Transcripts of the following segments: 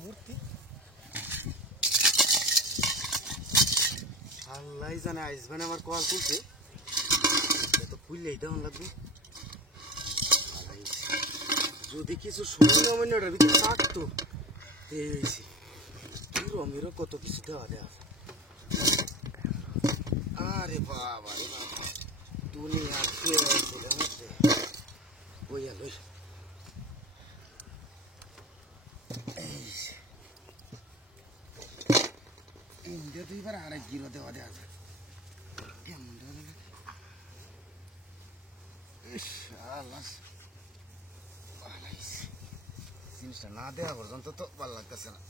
মূর্তি আল্লাহ জানে আইসবেন আমার কল তুলছে তো ফুললেই দেওয়ান লাগবে যদি কিছু শূন্য মিনিটের ভিতরে থাকতো পেয়েছি রমিরও কত কিছু দেওয়া দেওয়া আরে বাবা রে বাবা দুনিয়া কে চলে মধ্যে বইয়া লই ইন্ডিয়া দুইবার আরেক গিরো দেওয়া দেওয়া যায় কেমন জিনিসটা না দেওয়া পর্যন্ত তো ভালো লাগতেছে না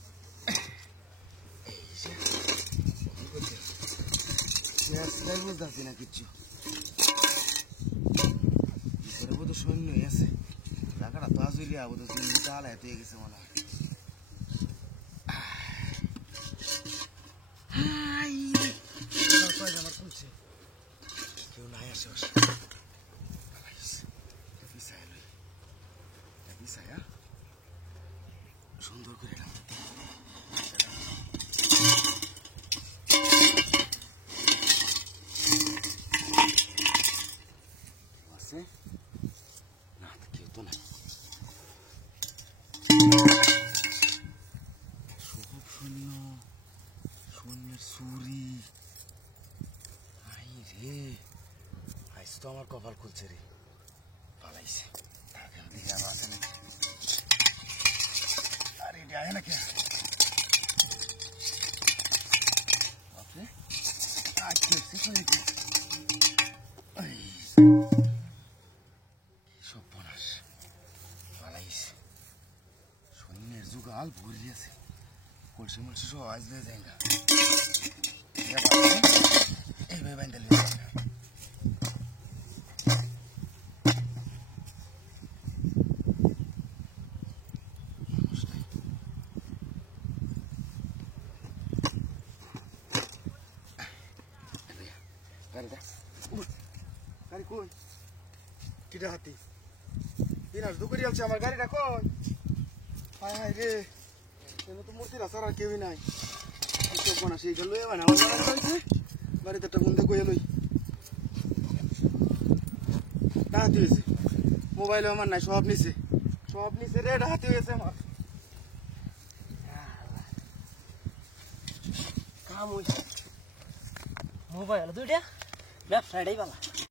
বুঝতেছি না কিচ্ছু ভিতরে বোধ সৈন্যই আছে টাকাটা তো আজুলিয়া বোধ তাহলে এত গেছে মনে হয় আমার খুলছে কেউ নাই আশেপাশে সুন্দর করে আছে না কেউ তো নাই সব শূন্য শূন্যের চুরি আই রে আইস তো আমার কপাল খুলছে রে পালাইছে দেখে আরো আছে নাকি আরে এটা আয় না কে বাপরে আজকে শেষ হয়ে গেছে সব বনাস পালাইছে শূন্যের যুগাল ভরি আছে কলসি মলসি সব আজ দিয়ে যায় না এইভাবে বাইন্দা লিয়ে গাড়ি কই কিটা হাতি দিনার দুপুরি আছে আমার গাড়িটা কই হায় হায় রে এনে তো মূর্তির আসার আর কেউই নাই চোখ না সেই গেল এবার আমার গাড়ি হয়েছে বাড়িতে একটা বন্ধু কই লই ডাহাতি হয়েছে মোবাইল আমার নাই সব নিছে রে ডাহাতি হয়েছে আমার কাম হয়েছে মোবাইল দুইটা ব্যবসাটাই পালা